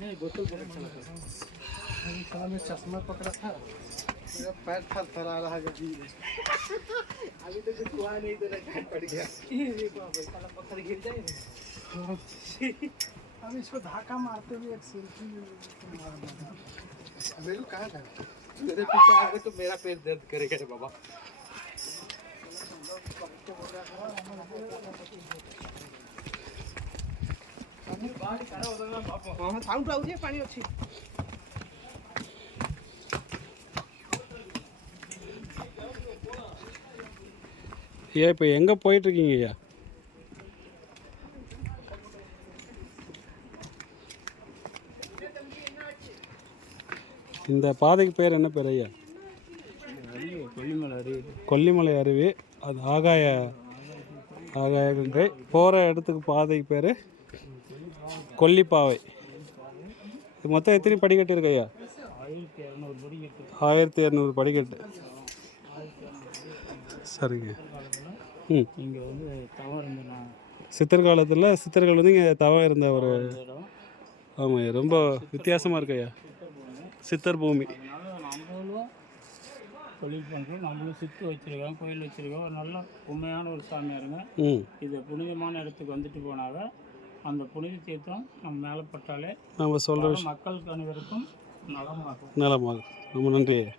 नहीं बोतल बहुत अच्छा लगा। अभी साला में चश्मा पकड़ा था, मेरा पैर थरथरा रहा है अभी। अभी तो कुछ हुआ नहीं, तो पैर पड़ गया। ये बाप रे, साला पत्थर गिर जाएगा। अब इसको धक्का मारते हुए एक सेल्फी मारना। अबे तू कहाँ था? मेरे पीछे आ गए तो मेरा पैर दर्द करेगा रे बाबा। साउंड आउट है, पानी अच्छी। ஐயா இப்போ எங்கே போயிட்டுருக்கீங்க ஐயா? இந்த பாதைக்கு பேர் என்ன பேர் ஐயா? கொல்லிமலை அருவி. கொல்லிமலை அருவி. அது ஆகாய கங்கை. போகிற இடத்துக்கு பாதைக்கு பேர் கொல்லிப்பாவை. இது மொத்தம் எத்தனை படிக்கட்டு இருக்கு ஐயா? 1200 படிக்கட்டு. சரிங்க. இங்கே வந்து தவம் இருந்தேன். சித்தர் காலத்தில் சித்தர்கள் வந்து இங்கே தவம் இருந்த ஒரு ஆமாம், ரொம்ப வித்தியாசமாக இருக்கு ஐயா. சித்தர் பூமி. நம்மளும் தொழில் பண்ணுறோம், நம்மளும் சித்து வச்சுருக்கோம், கோயில் வச்சுருக்கோம். ஒரு நல்ல உண்மையான ஒரு சாமியாருங்க. இது புனிதமான இடத்துக்கு வந்துட்டு போனாங்க. அந்த புனித தீர்த்தம் நம்ம மேலே பட்டாலே நம்ம சொல்கிற மக்களுக்கு அனைவருக்கும் நலமாகும். ரொம்ப நன்றி ஐயா.